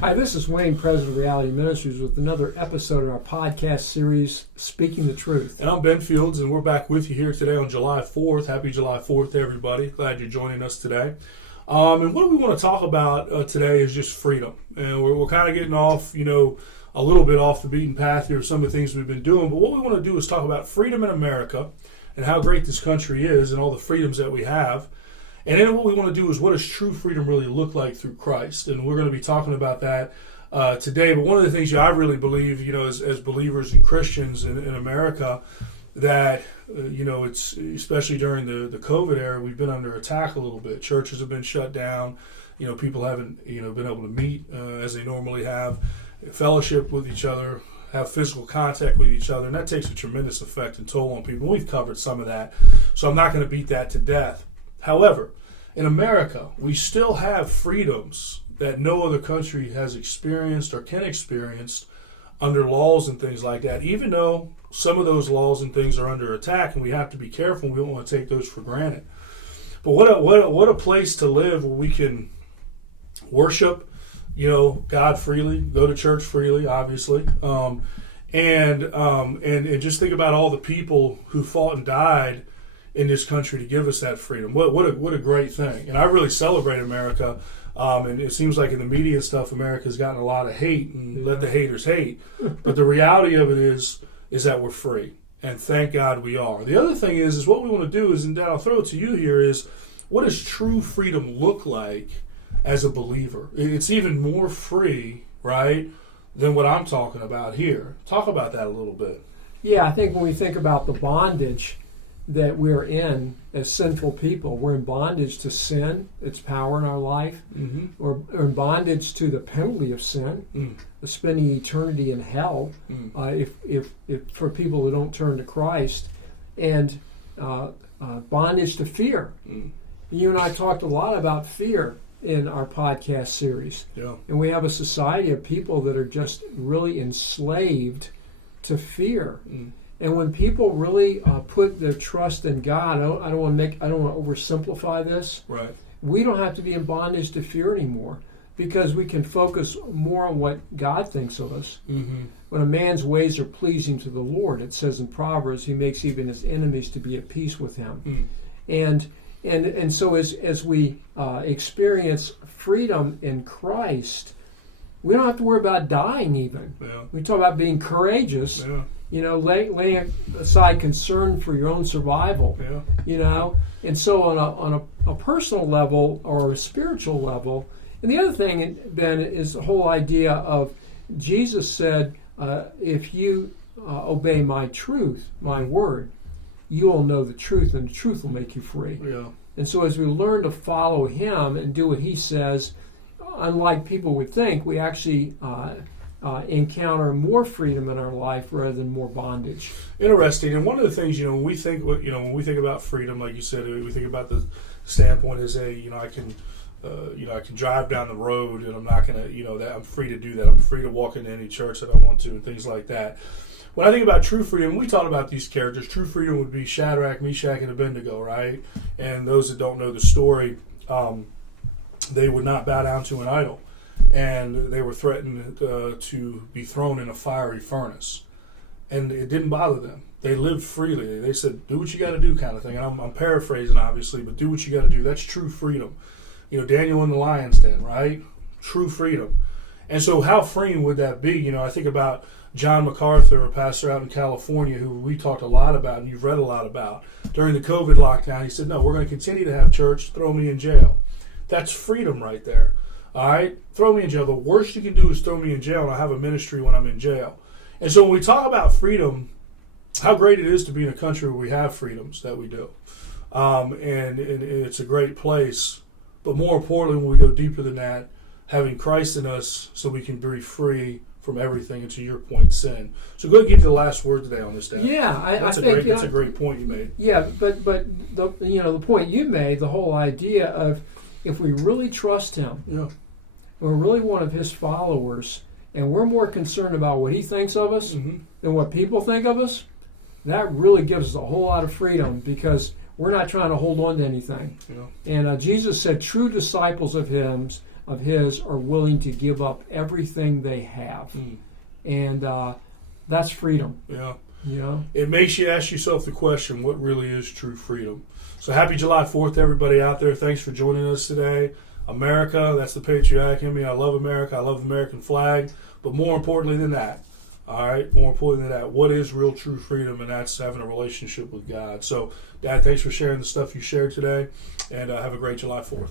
Hi, this is Wayne, President of Reality Ministries, with another episode of our podcast series, Speaking the Truth. And I'm Ben Fields, and we're back with you here today on July 4th. Happy July 4th to everybody. Glad you're joining us today. And what we want to talk about today is just freedom. And we're kind of getting off, a little bit off the beaten path here of some of the things we've been doing. But what we want to do is talk about freedom in America and how great this country is and all the freedoms that we have. And then what we want to do is, what does true freedom really look like through Christ? And we're going to be talking about that today. But one of the things I really believe, as believers and Christians in America, that, it's especially during the COVID era, we've been under attack a little bit. Churches have been shut down. People haven't, been able to meet as they normally have, fellowship with each other, have physical contact with each other. And that takes a tremendous effect and toll on people. We've covered some of that, so I'm not going to beat that to death. However, in America, we still have freedoms that no other country has experienced or can experience under laws and things like that, even though some of those laws and things are under attack, and we have to be careful. We don't want to take those for granted. But what a place to live where we can worship, God freely, go to church freely, obviously, and just think about all the people who fought and died in this country to give us that freedom. What a great thing. And I really celebrate America. And it seems like in the media and stuff, America's gotten a lot of hate, and let the haters hate. But the reality of it is that we're free. And thank God we are. The other thing is what we want to do is, and Dad, I'll throw it to you here, is what does true freedom look like as a believer? It's even more free, right, than what I'm talking about here. Talk about that a little bit. Yeah, I think when we think about the bondage that we're in as sinful people, we're in bondage to sin, its power in our life, or in bondage to the penalty of sin, spending eternity in hell, if for people who don't turn to Christ, and bondage to fear. You and I talked a lot about fear in our podcast series, and we have a society of people that are just really enslaved to fear. And when people really put their trust in God, I don't want to oversimplify this. Right. We don't have to be in bondage to fear anymore, because we can focus more on what God thinks of us. When a man's ways are pleasing to the Lord, it says in Proverbs, he makes even his enemies to be at peace with him. And so as we experience freedom in Christ, we don't have to worry about dying even. Yeah. We talk about being courageous. Yeah. Laying aside concern for your own survival. Yeah. And so on a personal level or a spiritual level. And the other thing, Ben, is the whole idea of Jesus said, if you obey my truth, my word, you will know the truth, and the truth will make you free. Yeah. And so as we learn to follow him and do what he says, unlike people would think, we actually encounter more freedom in our life rather than more bondage. Interesting. And one of the things, when we think about freedom, like you said, we think about the standpoint as I can drive down the road and I'm not going to, that I'm free to do that. I'm free to walk into any church that I want to and things like that. When I think about true freedom, we talk about these characters. True freedom would be Shadrach, Meshach, and Abednego, right? And those that don't know the story, they would not bow down to an idol. And they were threatened to be thrown in a fiery furnace. And it didn't bother them. They lived freely. They said, do what you got to do, kind of thing. And I'm paraphrasing, obviously, but do what you got to do. That's true freedom. Daniel in the lion's den, right? True freedom. And so how freeing would that be? I think about John MacArthur, a pastor out in California, who we talked a lot about and you've read a lot about. During the COVID lockdown, he said, no, we're going to continue to have church. Throw me in jail. That's freedom right there. All right? Throw me in jail. The worst you can do is throw me in jail, and I'll have a ministry when I'm in jail. And so when we talk about freedom, how great it is to be in a country where we have freedoms that we do. And it's a great place. But more importantly, when we go deeper than that, having Christ in us so we can be free from everything, and to your point, sin. So go ahead and give you the last word today on this, Dan. Yeah, I think that's a great point you made. Yeah, but the point you made, the whole idea of if we really trust him, we're really one of his followers, and we're more concerned about what he thinks of us than what people think of us, that really gives us a whole lot of freedom, because we're not trying to hold on to anything. And Jesus said true disciples of him of His are willing to give up everything they have. And that's freedom. Yeah. You know? It makes you ask yourself the question, what really is true freedom? So happy July 4th to everybody out there. Thanks for joining us today. America, that's the patriotic in me. I love America. I love the American flag. But more importantly than that, all right, more importantly than that, what is real true freedom? And that's having a relationship with God. So, Dad, thanks for sharing the stuff you shared today. And have a great July 4th.